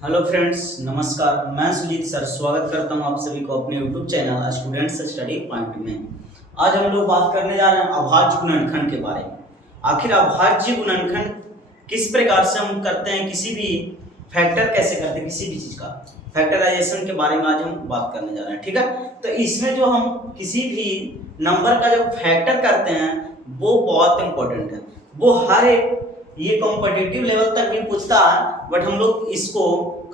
Hello friends, नमस्कार। मैं Sujit sir स्वागत करता हूं आप सभी को अपने YouTube channel students study point में। आज हम लोग बात करने जा रहे हैं अभाज्य गुणनखंड के बारे में। आखिर अभाज्य गुणनखंड किस प्रकार से हम करते हैं, किसी भी फैक्टर कैसे करते हैं, किसी भी चीज़ का फैक्टराइजेशन के बारे में आज हम बात करने जा रहे हैं। ठीक है, तो इसमें जो हम किसी भी नंबर का जो फैक्टर करते हैं वो बहुत इंपॉर्टेंट है। वो हर एक ये कॉम्पिटिटिव लेवल तक भी पूछता है, बट हम लोग इसको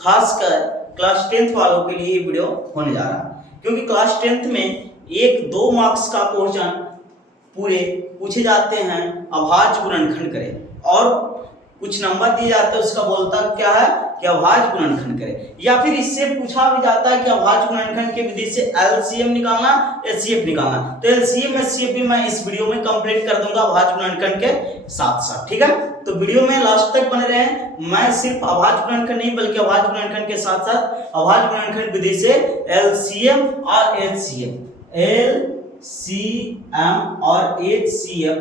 खासकर क्लास 10th वालों के लिए ये वीडियो होने जा रहा है, क्योंकि क्लास 10th में 1-2 मार्क्स का क्वेश्चन पूरे पूछे जाते हैं अभाज्य गुणनखंड करें, और कुछ नंबर दिए जाते हैं उसका बोलता क्या है कि अभाज्य गुणनखंड करें, या फिर इससे पूछा भी जाता है कि अभाज्य गुणनखंड के विधि से एलसीएम निकालना, एचसीएफ निकालना। तो एलसीएम एचसीएफ भी मैं इस वीडियो में कंप्लीट कर दूंगा अभाज्य गुणनखंड के साथ साथ। ठीक है, तो वीडियो में लास्ट तक बने रहें। मैं सिर्फ अभाज्य गुणनखंड नहीं बल्कि अभाज्य गुणनखंड के साथ साथ अभाज्य गुणनखंड विधि से एलसीएम और एचसीएफ, एलसीएम और एचसीएफ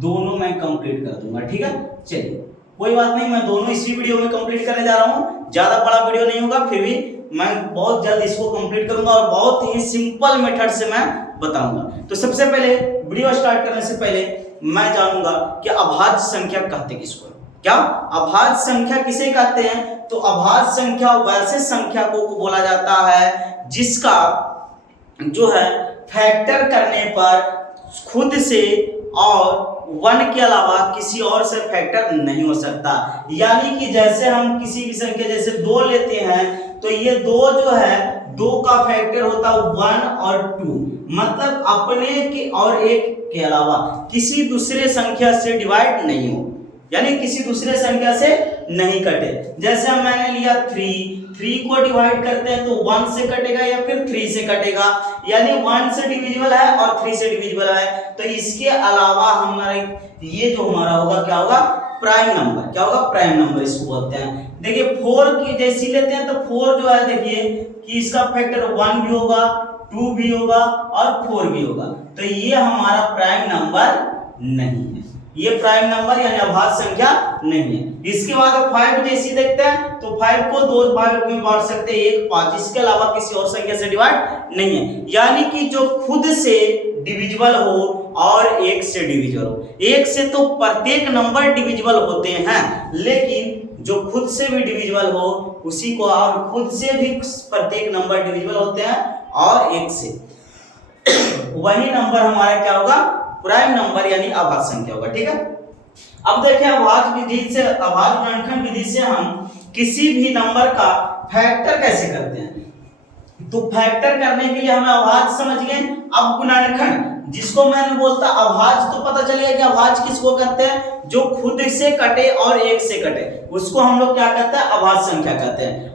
दोनों मैं कंप्लीट कर दूंगा। ठीक है, चलिए कोई बात नहीं, मैं दोनों इसी वीडियो में कंप्लीट करने जा रहा हूँ। ज्यादा बड़ा वीडियो नहीं होगा, फिर भी मैं बहुत जल्द इसको कंप्लीट करूंगा और बहुत ही सिंपल मेथड से मैं बताऊंगा। तो सबसे पहले वीडियो स्टार्ट करने से पहले मैं जानूंगा कि अभाज्य संख्या कहते किसको है। क्या अभाज्य संख्या किसे कहते हैं? तो अभाज्य संख्या वैसे संख्या को बोला जाता है जिसका जो है फैक्टर करने पर खुद से और 1 के अलावा किसी और से फैक्टर नहीं हो सकता। यानी कि जैसे हम किसी भी संख्या जैसे 2 लेते हैं तो ये 2 जो है 2 का फैक्टर होता है 1 और 2, मतलब अपने के और एक के अलावा किसी दूसरे संख्या से डिवाइड नहीं हो, यानी किसी दूसरे संख्या से नहीं कटे। जैसे मैंने लिया 3 को डिवाइड करते हैं तो 1 से कटेगा या फिर 3 से कटेगा, यानी 1 से डिविजिबल है और 3 से डिविजिबल है। तो इसके अलावा हमारे ये जो हमारा होगा क्या होगा, प्राइम नंबर। क्या होगा? प्राइम नंबर इसको बोलते हैं। देखिए 4 की जैसी लेते हैं तो 4 जो है देखिए कि इसका फैक्टर 1 भी होगा, 2 भी होगा और 4 भी होगा। तो ये हमारा प्राइम नंबर नहीं है, ये प्राइम नंबर यानी अभाज्य संख्या नहीं है। इसके बाद 5 जैसी देखते हैं तो 5 को 2 भाग में बांट सकते हैं, 1 5, इसके अलावा किसी और संख्या से डिवाइड नहीं है। यानी कि जो खुद से डिविजिबल हो और 1 से डिविजिबल हो। 1 से तो प्रत्येक नंबर डिविजिबल होते हैं, लेकिन जो खुद से भी डिविजिबल हो उसी को, और खुद से भी प्रत्येक नंबर डिविजिबल होते हैं और 1 से वही नंबर हमारा क्या होगा, प्राइम नंबर यानी अभाज्य संख्या होगा। ठीक है, अब देखें अभाज्य विधि से, अभाज्य गुणनखंड विधि से हम किसी भी नंबर का फैक्टर कैसे करते हैं। तो फैक्टर करने के लिए हमें अभाज्य समझ गए। अब गुणनखंड जिसको मैंने बोलता अभाज्य, तो पता चलेगा कि अभाज्य किसको कहते हैं, जो खुद से कटे और 1 से कटे, उसको हम लोग क्या कहते हैं, अभाज्य संख्या कहते हैं,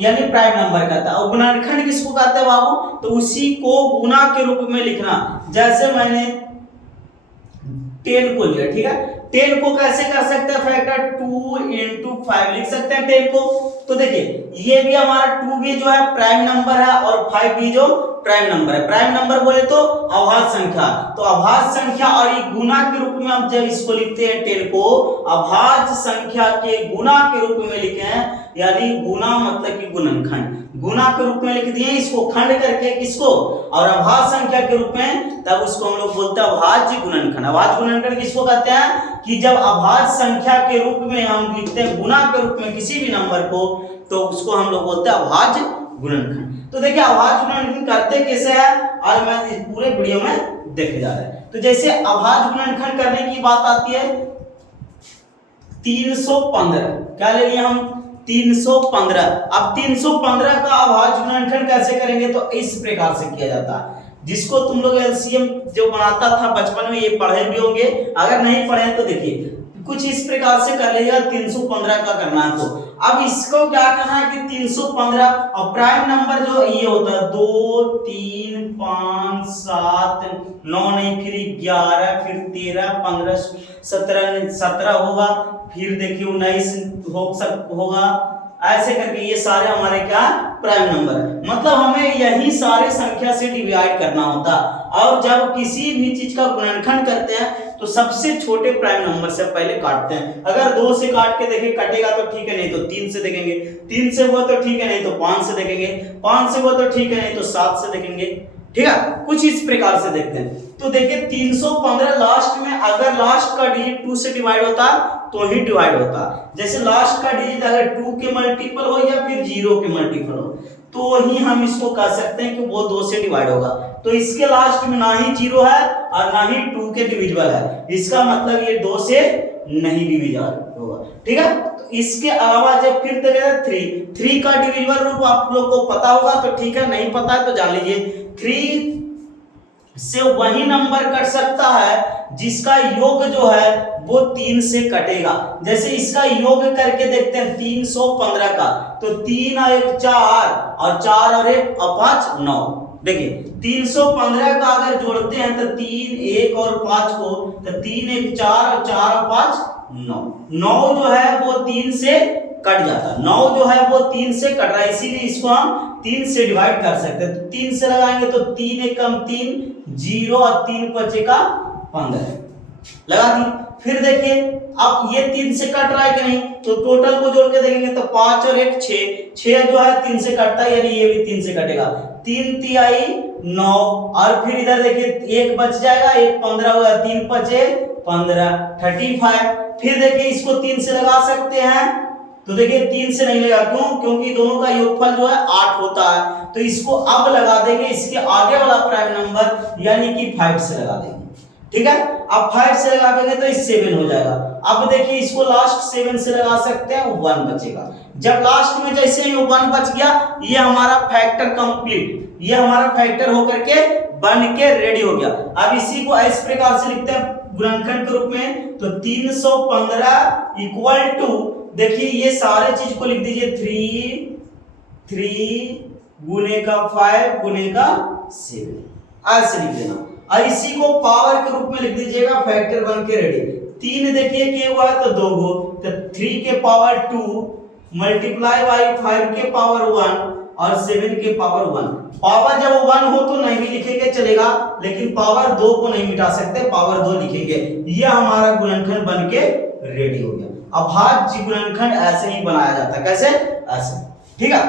यानी प्राइम नंबर कहता है। और गुणनखंड किसको कहते हैं बाबू, तो उसी को गुना के रूप में लिखना। जैसे मैंने 10 को लिया, ठीक है, 10 को कैसे कर सकते हैं फैक्टर, 2 into 5 लिख सकते हैं 10 को। तो देखिए ये भी हमारा 2 भी जो है प्राइम नंबर है और 5 भी जो प्राइम नंबर है। प्राइम नंबर बोले तो अभाज्य संख्या, तो अभाज्य संख्या और ये गुना के रूप में हम जब इसको लिखते हैं 10 को अभाज्य संख्या के गुना के रूप में लिखे हैं, यानी गुना मतलब कि गुणनखंड, गुना के रूप में लिख दिए इसको खंड करके किसको, और अभाज्य संख्या के रूप में, तब उसको हम लोग बोलते हैं अभाज्य गुणनखंड। अभाज्य गुणनखंड किसको कहते हैं कि जब अभाज्य संख्या के रूप में हम लिखते हैं गुना के रूप में किसी भी नंबर को, तो उसको हम लोग बोलते हैं अभाज्य गुणनखंड। तो देखिए अभाज्य गुणनखंड करते कैसे है, और मैं इस पूरे वीडियो में देखे जा रहे हैं। तो जैसे अभाज्य गुणनखंड करने की बात आती है 315, क्या ले लिया हम 315। अब 315 का अभाज्य गुणनखंड कैसे करेंगे, तो इस प्रकार से किया जाता है, जिसको तुम लोग एलसीएम जो बनाता था बचपन में, ये पढ़े भी होंगे, अगर नहीं पढ़े तो देखिए कुछ इस प्रकार से कर लीजिएगा। 315 का करना है, तो अब इसको क्या करना है कि 315 और प्राइम नंबर जो ये होता है 2 3 5 7 9 नहीं, फिर 11 फिर 13 15 17 होगा, फिर देखिए 19 होगा, ऐसे करके ये सारे हमारे क्या प्राइम नंबर है। मतलब हमें यही सारे संख्या से डिवाइड करना होता, और जब किसी भी चीज का गुणनखंड करते हैं तो सबसे छोटे प्राइम नंबर से पहले काटते हैं। अगर 2 से काट के देखें कटेगा तो ठीक है, नहीं तो 3 से देखेंगे, 3 से हुआ तो ठीक है, नहीं तो 5 से देखेंगे, 5 से हुआ तो ठीक है, नहीं तो 7 से देखेंगे। ठीक है, कुछ इस प्रकार से देखते हैं। तो देखिए 315 लास्ट में अगर लास्ट का डिजिट 2 से डिवाइड होता तो ही डिवाइड होता। जैसे लास्ट का डिजिट अगर 2 के मल्टीपल हो या फिर 0 के मल्टीपल हो तो ही हम इसको कह सकते हैं कि वो 2 से डिवाइड होगा। तो इसके लास्ट में ना ही 0 है और ना ही 2 के डिविजिबल है, इसका मतलब ये 2 से नहीं डिविजिबल होगा। ठीक है, तो इसके अलावा जब फिर देखें 3 का डिविजिबल रूप आप लोग को पता होगा तो ठीक है, नहीं पता है तो जान लीजिए 3 से वही नंबर कट सकता है जिसका योग जो है वो 3 से कटेगा। जैसे इसका योग करके देखते हैं 315 का, तो 3 और 1 4 और 4 और 1 5 9। देखिए 315 का अगर जोड़ते हैं तो 3 1 और 5 को, तो 3 1 4 और 4 और 5 9। 9 जो है वो 3 से कट जाता है, 9 जो है वो 3 से कट रहा है, इसीलिए इसको हम 3 से डिवाइड कर सकते हैं। तो 3 से लगाएंगे तो 3 एकम 3 0 और 3 5 का 15 लगा दी। फिर देखिए अब ये 3 से कट रहा है कि नहीं, तो टोटल को जोड़ के देखेंगे तो 5 और 1 6, 6 जो है 3 से कटता है, यानी ये भी 3 से कटेगा। 3 तिहाई 9 और फिर इधर देखिए 1 बच जाएगा, 1 15 होगा, 3 5 15 35। फिर देखिए इसको 3 से लगा सकते हैं, तो देखिए 3 से नहीं लगा, क्यों? क्योंकि दोनों का योगफल जो है 8 होता है। तो इसको अब लगा देंगे इसके आगे वाला प्राइम नंबर यानी कि 5 से लगा देंगे। ठीक है, अब 5 से लगा देंगे तो 7 हो जाएगा। अब देखिए इसको लास्ट 7 से लगा सकते हैं, 1 बचेगा। जब लास्ट में जैसे ही 1 बच गया, ये हमारा फैक्टर कंप्लीट, ये हमारा फैक्टर होकर के बन के रेडी हो गया। अब इसी को इस प्रकार से लिखते हैं गुणनखंड के रूप में, तो 315 इक्वल टू, देखिए ये सारे चीज को लिख दीजिए 3 गुने का 5 गुने का 7, ऐसे लिख देना। और इसी को पावर के रूप में लिख दीजिएगा, फैक्टर बन के रेडी। 3 देखिए क्या हुआ तो 2 गो, तो 3 के पावर 2 मल्टीप्लाई बाई 5 के पावर 1 और 7 के पावर 1। पावर जब 1 हो तो नहीं भी लिखेंगे चलेगा, लेकिन पावर 2 को नहीं मिटा सकते, पावर 2 लिखेंगे। यह हमारा गुणनखंड बन के रेडी हो गया। अभाज्य गुणनखंड ऐसे ही बनाया जाता है, कैसे? ऐसे। ठीक है,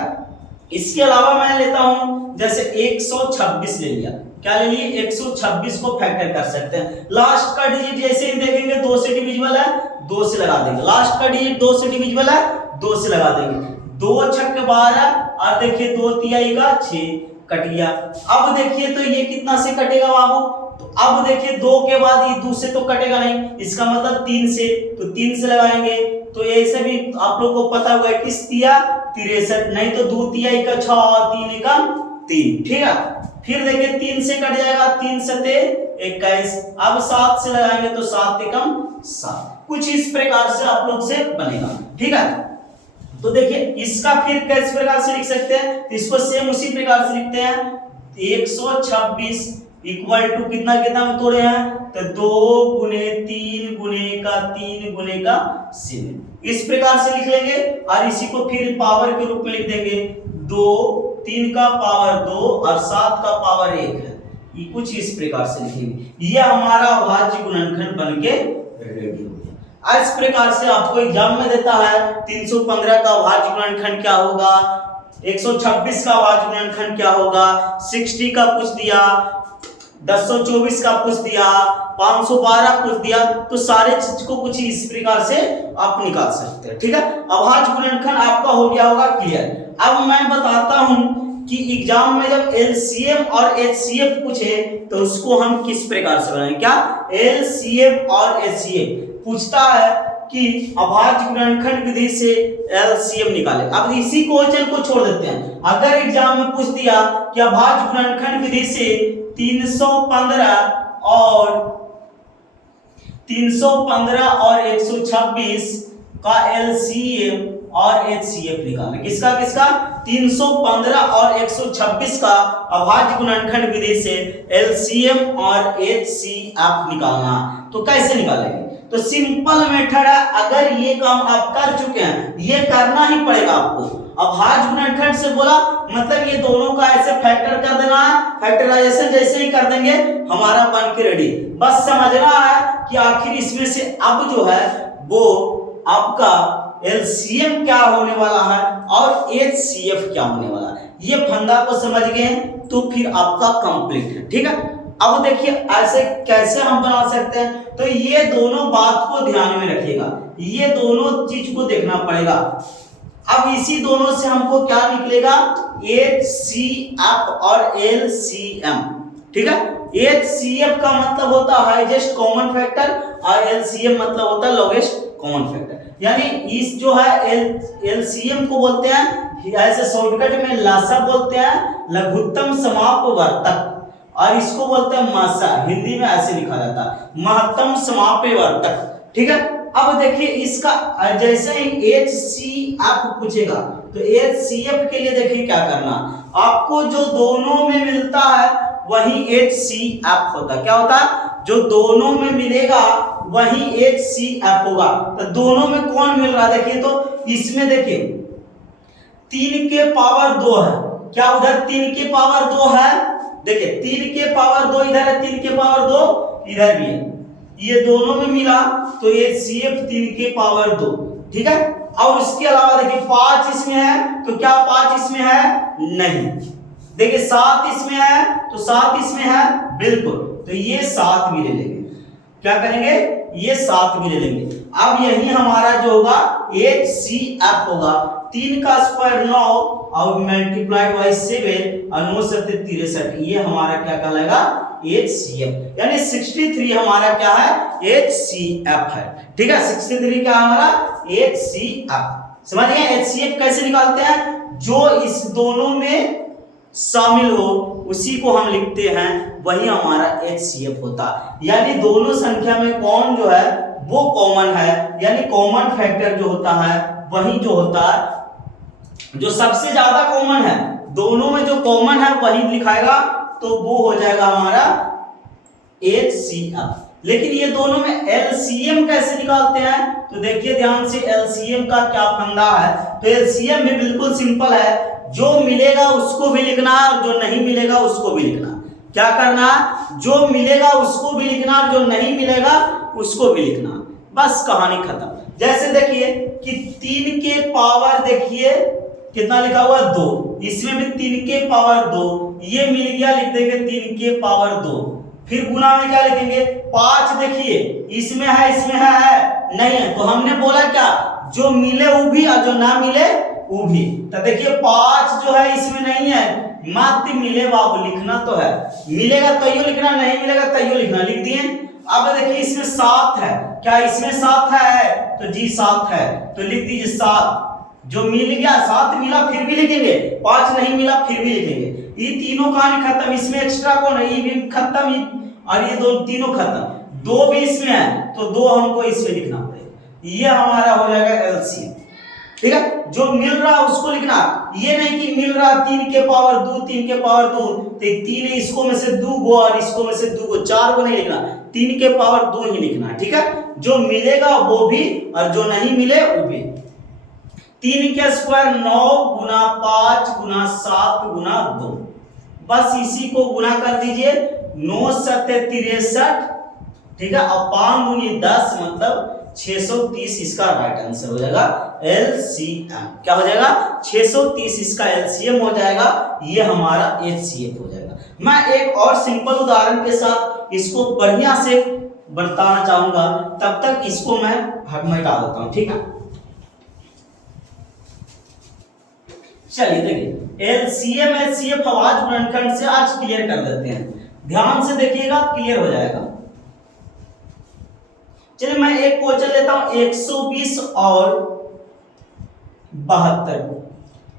इसके अलावा मैं लेता हूं जैसे 126 ले लिया, क्या ले लिए? 126 को फैक्टर कर सकते हैं। लास्ट का डिजिट जैसे ही देखेंगे 2 से डिविजिबल है, 2 से लगा देंगे। लास्ट का डिजिट 2 से डिविजिबल है, 2 से लगा देंगे। 2 छक्के 12 और देखिए 2 तिहाई का 6 कट गया। अब देखिए तो ये कितना से कटेगा बाबू? तो अब देखिए 2 के बाद ये 2 से तो कटेगा नहीं, इसका मतलब 3 से, तो 3 से लगाएंगे। तो ऐसे भी आप लोग को पता होगा 21 तिया 63, नहीं तो 2 तिहाई का 6 और 3 एकम 3। ठीक है, फिर देखिए 3 से कट जाएगा, 3 सते 21। अब 7 से लगाएंगे तो 7 एकम 7। कुछ इस प्रकार से आप लोग से बनेगा। ठीक है, तो देखिए इसका फिर किस प्रकार से लिख सकते हैं, तो इसको सेम उसी प्रकार से लिखते हैं। 126 इक्वल टू कितना कितना में तोड़े हैं, तो 2 गुने 3 गुने का 3 गुने का 7, इस प्रकार से लिख लेंगे। और इसी को फिर पावर के रूप में लिख देंगे, 2 3 का पावर 2 और 7 का पावर 1 है। ये कुछ इस प्रकार से लिखेंगे। यह हमारा अभाज्य गुणनखंड बन के रेडी हो गया। इस प्रकार से आपको एग्जाम में देता है 315 का अभाज्य गुणनखंड क्या होगा, 126 का अभाज्य गुणनखंड क्या होगा, 60 का पूछ दिया, 1024 का पूछ दिया, 512 पूछ दिया। तो सारे चीज को कुछ इस प्रकार से आप निकाल सकते हैं। ठीक है, अभाज्य गुणनखंड आपका हो गया होगा क्लियर। अब मैं बताता हूं कि एग्जाम में जब एलसीएम और एचसीएफ पूछे तो उसको हम किस प्रकार से बनाएं। क्या एलसीएम और एचसीएफ पूछता है कि अभाज्य गुणनखंड विधि से एलसीएम निकाले। अब इसी क्वेश्चन को छोड़ देते हैं। अगर एग्जाम में पूछ दिया कि अभाज्य गुणनखंड विधि से 315 और 126 का एलसीएम और एचसीएफ निकालना। किसका किसका? 315 और 126 का अभाज्य गुणनखंड विधि से एलसीएम और एचसीएफ निकालना। तो कैसे निकालेंगे? तो सिंपल मेथड है। अगर ये काम आप कर चुके हैं, ये करना ही पड़ेगा आपको। अभाज्य गुणनखंड से बोला मतलब ये दोनों का ऐसे फैक्टर कर देना है, फैक्टराइजेशन जैसे ही कर देंगे हमारा बन के रेडी। बस समझना है कि आखिर इसमें से अब जो है वो आपका एलसीएम क्या होने वाला है और एचसीएफ क्या होने वाला है। ये फंडा को समझ गए तो फिर आपका कंप्लीट है, ठीक है। अब देखिए ऐसे कैसे हम बना सकते हैं, तो ये दोनों बात को ध्यान में रखिएगा, ये दोनों चीज को देखना पड़ेगा। अब इसी दोनों से हमको क्या निकलेगा, HCF और LCM, ठीक है। HCF का मतलब होता है हाईएस्ट कॉमन फैक्टर और LCM मतलब होता है लोवेस्ट कॉमन फैक्टर। यानी इस जो है LCM को बोलते हैं ऐसे शॉर्टकट में लासा बोलते हैं, लघुत्तम समापवर्तक, और इसको बोलते हैं मासा, हिंदी में ऐसे लिखा जाता है महत्तम समापवर्तक, ठीक है। अब देखिए इसका जैसे ही HCF पूछेगा तो HCF के लिए देखिए क्या करना, आपको जो दोनों में मिलता है वही HCF होता है। क्या होता है, जो दोनों में मिलेगा वही HCF होगा। तो दोनों में कौन मिल रहा है देखिए, तो इसमें देखिए 3 के पावर 2 है, क्या उधर 3 के पावर 2 है, देखिए 3 के पावर 2 इधर है, 3 के पावर 2 इधर भी है, ये दोनों में मिला तो HCF 3 के पावर 2, ठीक है। और इसके अलावा देखिए 5 इसमें है, तो क्या 5 इसमें है, नहीं। देखिए 7 इसमें है, तो 7 इसमें है, बिल्कुल, तो ये 7 भी ले लेंगे। क्या करेंगे, ये 7 भी ले लेंगे। अब यही हमारा जो होगा HCF होगा, 3 का स्क्वायर 9 और मल्टीप्लाइड बाय 7 और 9 7 63, ये हमारा क्या कहलाएगा, HCF। यानी 63 हमारा क्या है, HCF है, ठीक है। 63 क्या हमारा HCF। समझ गए, HCF कैसे निकालते हैं, जो इस दोनों में शामिल हो उसी को हम लिखते हैं, वही हमारा HCF होता है। यानी दोनों संख्या में कौन जो है वो कॉमन है, यानी कॉमन फैक्टर जो होता है वही जो होता है, जो सबसे ज्यादा कॉमन है, दोनों में जो कॉमन है वही लिखाएगा, तो वो हो जाएगा हमारा HCF। लेकिन ये दोनों में LCM कैसे निकालते हैं, तो देखिए ध्यान से LCM का क्या फंडा है। तो LCM भी बिल्कुल सिंपल है, जो मिलेगा उसको भी लिखना और जो नहीं मिलेगा उसको भी लिखना। क्या करना, जो मिलेगा उसको भी लिखना और जो नहीं मिलेगा उसको भी लिखना, बस कहानी खत्म। जैसे देखिए कि 3 के पावर देखिए कितना लिखा हुआ 2, इसमें भी 3 के पावर 2, ये मिल गया, लिख देंगे 3 के पावर 2। फिर गुना में क्या लिखेंगे, 5 देखिए इसमें है, इसमें है नहीं है, तो हमने बोला क्या, जो मिले वो भी और जो ना मिले वो भी। तो देखिए 5 जो है इसमें नहीं है, मात्र मिले बाबू लिखना तो है, मिलेगा तैयो लिखना, नहीं मिलेगा तैयो लिखना, लिख दिए। अब देखिए इसमें 7 है, क्या इसमें 7 है, तो जी 7 है, तो लिख दीजिए 7। जो मिल गया 7 मिला फिर भी लिखेंगे, 5 नहीं मिला फिर भी लिखेंगे। ये तीनों कहानी खत्म, इसमें एक्स्ट्रा कौन है, ये भी खत्म, और ये दो तीनों खत्म। 2 भी इसमें है तो 2 हमको इसमें लिखना पड़ेगा, ये हमारा हो जाएगा LCM, ठीक है। जो मिल रहा उसको लिखना, ये नहीं कि मिल रहा 3 के पावर 2, 3 के पावर 2, तो 3 इसको में से 2 गो और इसको में से 2 गो, 4 को नहीं लिखना, 3 के पावर 2 ही लिखना है, ठीक है। जो मिलेगा वो भी और जो नहीं मिले वो भी। 3 के स्क्वायर 9 गुना 5 गुना 7 गुना 2, बस इसी को गुना कर दीजिए, 9 7 63, ठीक है, और 5 गुनी 10 मतलब 630, इसका राइट आंसर हो जाएगा LCM। क्या हो जाएगा, 630 इसका LCM हो जाएगा, ये हमारा HCF हो जाएगा। मैं एक और सिंपल उदाहरण के साथ इसको बढ़िया से बताना चाहूंगा, तब तक इसको मैं मिटा देता हूं, ठीक है। चलिए देखिए LCM HCF अभाज्य गुणनखंड से आज क्लियर कर देते हैं, ध्यान से देखिएगा क्लियर हो जाएगा। चलिए मैं एक क्वेश्चन लेता हूं 120 और 72,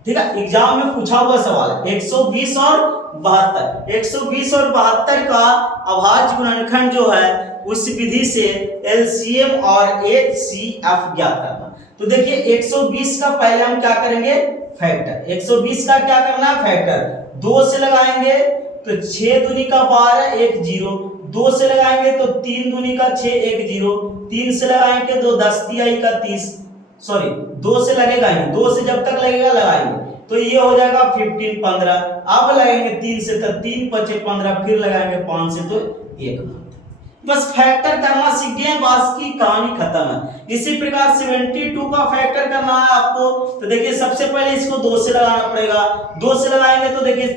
ठीक है, एग्जाम में पूछा हुआ सवाल है 120 और 72। 120 और 72 का अभाज्य गुणनखंड जो है उस विधि से LCM और HCF ज्ञात करना। तो देखिए 120 का पहले हम क्या करेंगे, फैक्टर। 120 का क्या करना है, फैक्टर 2 से लगाएंगे तो 6 दूनी का 12 1 0, 2 से लगाएंगे तो 3 दूनी का 6 1 0, 3 से लगाएंगे तो 10 तिहाई का 30, सॉरी 2 से लगेगा ही, 2 से जब तक लगेगा लगाएंगे तो ये हो जाएगा 15 15, अब लगाएंगे 3 से तो 3 5 15, फिर लगाएंगे 5 से तो 1 मंथ। बस फैक्टर करना सीख गए, बस की कहानी खत्म है। इसी प्रकार 72 का फैक्टर करना है आपको, तो देखिए सबसे पहले इसको 2 से लगाना पड़ेगा। 2 से लगाएंगे तो देखिए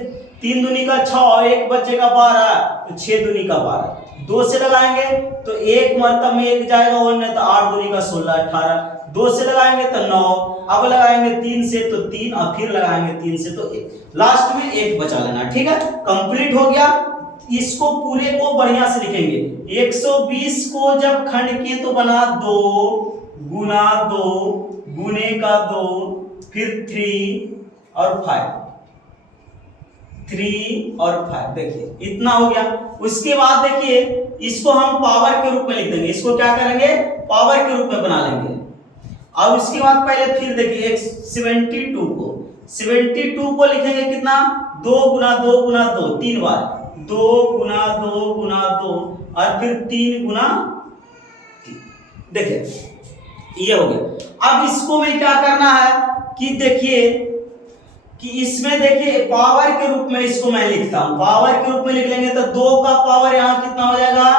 3 दूनी का 6 और 1 बचेगा 12, तो 6 दूनी का 12। 2 से लगाएंगे तो 1 मरतब में 1 जाएगा और नहीं तो 8 दूनी का 16 18। 2 से लगाएंगे तो 9, अब लगाएंगे 3 से तो 3 और फिर लगाएंगे 3 से तो 1, लास्ट में 1 बचा लेना। ठीक है, कंप्लीट हो गया। इसको पूरे को बढ़िया से लिखेंगे। 120 को जब खंड किए तो बना 2 गुना 2 गुने का 2 फिर 3 और 5, 3 और 5, देखिए इतना हो गया। उसके बाद देखिए इसको हम पावर के रूप में लिख देंगे, इसको क्या करेंगे पावर के रूप में बना लेंगे। अब उसके बाद पहले फिर देखिए 72 को लिखेंगे कितना 2 गुना 2 गुना 2, 3 बार 2 गुना 2 गुना 2 और फिर 3 गुना 3, देखिए ये हो गया। अब इसको में क्या करना है कि देखिए कि इसमें देखिए पावर के रूप में इसको मैं लिखता हूं, पावर के रूप में लिख लेंगे तो 2 का पावर यहां कितना हो जाएगा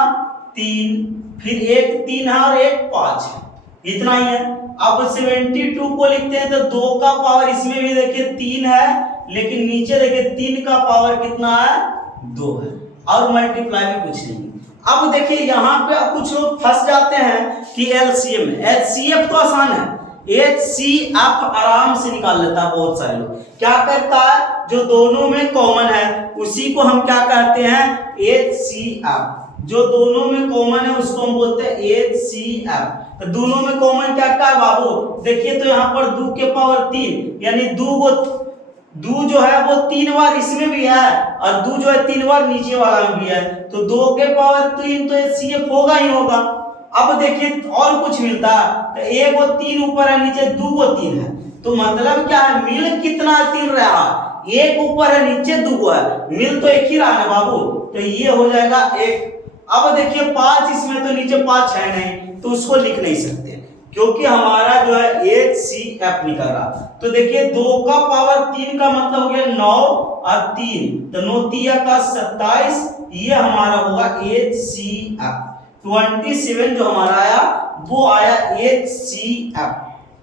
3, फिर 1 3 है और 1 5 है, इतना ही है। अब 72 को लिखते हैं तो 2 का पावर इसमें भी देखिए 3 है, लेकिन नीचे देखिए 3 का पावर कितना है 2 है, और मल्टीप्लाई में कुछ नहीं। अब देखिए यहाँ पे कुछ लोग फंस जाते हैं कि एलसीएम है, एचसीएफ तो आसान है, एचसीएफ आराम से निकाल लेता है। बहुत सारे लोग क्या करता है जो दोनों में कॉमन है उसी को हम क्या कहते हैं एचसीएफ, जो दोनों में कॉमन है उसको हम बोलते हैं एचसीएफ। तो दोनों में कॉमन क्या क्या है बाबू, देखिए तो यहाँ पर 2 के पावर 3 यानी 2 जो है वो 3 बार इसमें भी है और 2 जो है 3 बार नीचे वाला में भी है, तो 2 के पावर 3 तो एचसीएफ होगा ही होगा। अब देखिए और कुछ मिलता है तो 1 वो 3 ऊपर है नीचे 2 वो 3 है, तो मतलब क्या है मिल कितना 3 रहा, 1 ऊपर है नीचे 2 है, मिल तो 1 ही रहा है बाबू, तो ये हो जाएगा 1। अब देखिए 5 इसमें तो नीचे 5 है नहीं तो उसको लिख नहीं सकते क्योंकि हमारा जो है एचसीएफ निकल रहा। तो देखिए 2 का पावर 3 का मतलब हो गया 9 और 3 तो 9 3 का 27, ये हमारा होगा एचसीएफ। 27 जो हमारा आया वो आया एचसीएफ।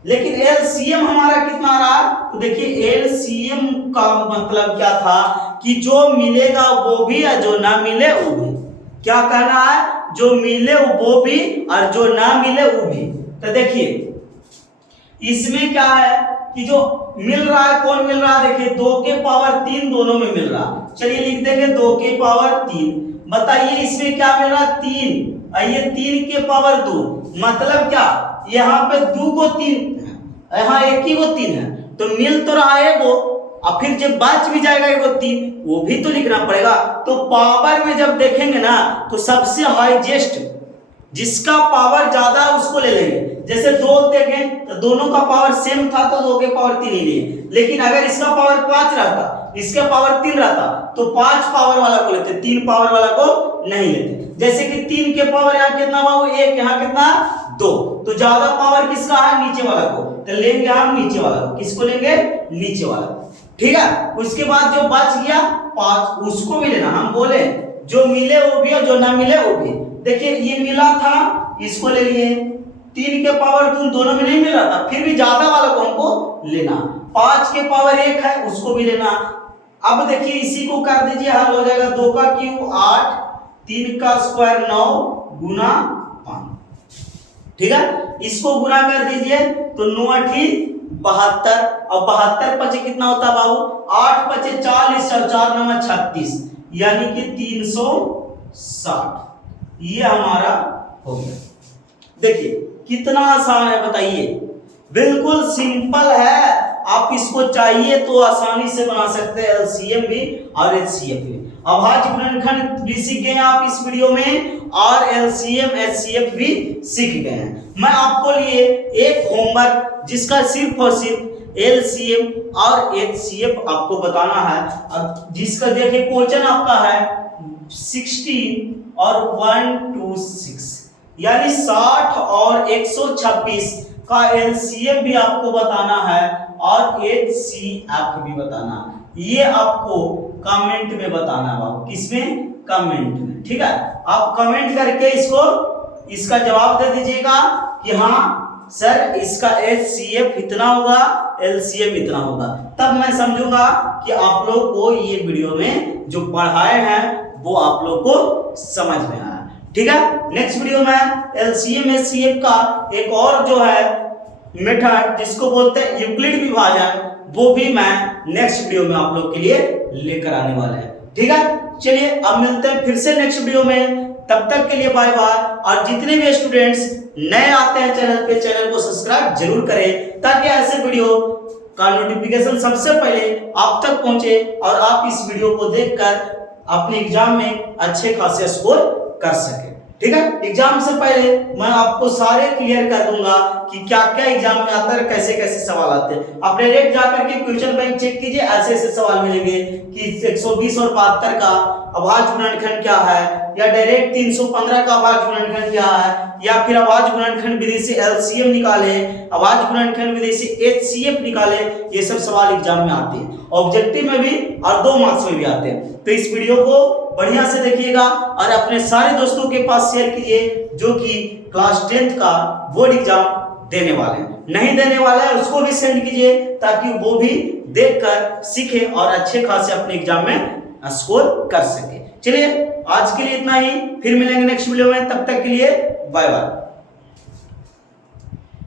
लेकिन एलसीएम हमारा कितना रहा, तो देखिए एलसीएम का मतलब क्या था कि जो मिलेगा वो भी और जो ना मिले वो भी। क्या कहना है, जो मिले वो भी और जो ना मिले वो भी। तो देखिए इसमें क्या है कि जो मिल रहा है कौन मिल रहा है, देखिए 2 के पावर 3 दोनों में मिल रहा, चलिए लिख देंगे 2 के पावर 3। बताइए इसमें क्या मिल रहा 3, ये 3 के पावर 2, मतलब क्या यहाँ पे 2 को 3 यहाँ 1 ही को 3 है, तो मिल तो रहा है वो, और फिर जब बच भी जाएगा एगो 3 वो भी तो लिखना पड़ेगा। तो पावर में जब देखेंगे ना तो सबसे हाईएस्ट जिसका पावर ज्यादा है उसको ले लेंगे। जैसे 2 देखें तो दोनों का पावर सेम था तो 2 के पावर 3 ही लिए, लेकिन अगर इसका पावर 5 रहता इसका पावर 3 रहता तो 5 पावर वाला को लेते, 3 पावर वाला को नहीं लेते। जैसे कि 3 के पावर यहाँ कितना बाबू 1, यहाँ कितना 2, तो ज्यादा पावर किसका है नीचे वाला को, तो लेंगे हम नीचे वाला को, किसको लेंगे नीचे वाला को, ठीक है। उसके बाद जो बच गया 5 उसको भी लेना, हम बोले जो मिले वो भी और जो ना मिले वो भी। देखिए ये मिला था इसको ले लिए, 3 के पावर 2 दोनों में नहीं मिल रहा था, फिर भी ज्यादा वाला को हमको लेना, 5 के पावर 1 है उसको भी लेना। अब देखिए इसी को कर दीजिए, हल हो जाएगा 2 का क्यूब 8, 3 का स्क्वायर 9 गुना 5, ठीक है। इसको गुना कर दीजिए तो 9 8 72, और 72 पचे कितना होता है बाबू 8 पचे 40 और 4 9 36 यानी कि 360, ये हमारा हो गया। देखिए कितना आसान है बताइए, बिल्कुल सिंपल है। आप इसको चाहिए तो आसानी से बना सकते हैं एलसीएम भी और एचसीएफ भी। अभाज्य गुणनखंड भी सीख गए हैं आप इस वीडियो में, और एलसीएम एचसीएफ भी सीख गए हैं। मैं आपको लिए एक होमवर्क जिसका सिर्फ और सिर्फ एलसीएम और एचसीएफ आपको बताना है, और जिसका देखिए क्वेश्चन आपका है 16 और 1 2 6 यानी 60 और 126 का एलसीएम भी आपको बताना है और एचसीएफ भी बताना है। ये आपको कमेंट में बताना है। किसमें? कमेंट में। ठीक है, आप कमेंट करके इसका जवाब दे दीजिएगा कि हाँ सर इसका एचसीएफ इतना होगा, एलसीएम इतना होगा। तब मैं समझूंगा कि आप लोग को ये वीडियो में जो पढ़ाए हैं वो आप लोग को समझ में आया। ठीक है, नेक्स्ट वीडियो में एलसीएम एचसीएफ का एक और जो है मेथड जिसको बोलते हैं यूक्लिड विभाजन, वो भी मैं नेक्स्ट वीडियो में आप लोग के लिए लेकर आने वाला है। ठीक है, चलिए अब मिलते हैं फिर से नेक्स्ट वीडियो में। तब तक के लिए बाय बाय। और जितने भी स्टूडेंट्स नए आते हैं चैनल पे, चैनल को सब्सक्राइब जरूर करें ताकि ऐसे वीडियो का नोटिफिकेशन सबसे पहले आप तक पहुंचे और आप इस वीडियो को देखकर अपने एग्जाम में अच्छे खासे स्कोर कर सके। ठीक है, एग्जाम से पहले मैं आपको सारे क्लियर कर दूंगा कि क्या क्या एग्जाम में आता है, कैसे कैसे सवाल आते हैं। आप डायरेक्ट जाकर के क्वेश्चन बैंक चेक कीजिए, ऐसे ऐसे सवाल मिलेंगे कि 120 और 72 का अभाज्य गुणनखंड क्या है, या डायरेक्ट 315 का अभाज्य गुणनखंड क्या है, या फिर अभाज्य गुणनखंड विधि से एलसीएम निकाले, अभाज्य गुणनखंड विधि से एचसीएफ निकाले। ये सब सवाल एग्जाम में आते हैं, ऑब्जेक्टिव में भी और 2 मार्क्स में भी आते हैं। तो इस वीडियो को बढ़िया से देखिएगा और अपने सारे दोस्तों के पास शेयर कीजिए जो कि क्लास 10th का बोर्ड एग्जाम देने वाले हैं, नहीं देने वाला है उसको भी सेंड कीजिए ताकि वो भी देखकर सीखे और अच्छे खासे अपने एग्जाम में स्कोर कर सके। चलिए आज के लिए इतना ही, फिर मिलेंगे नेक्स्ट वीडियो में। तब तक के लिए बाय बाय।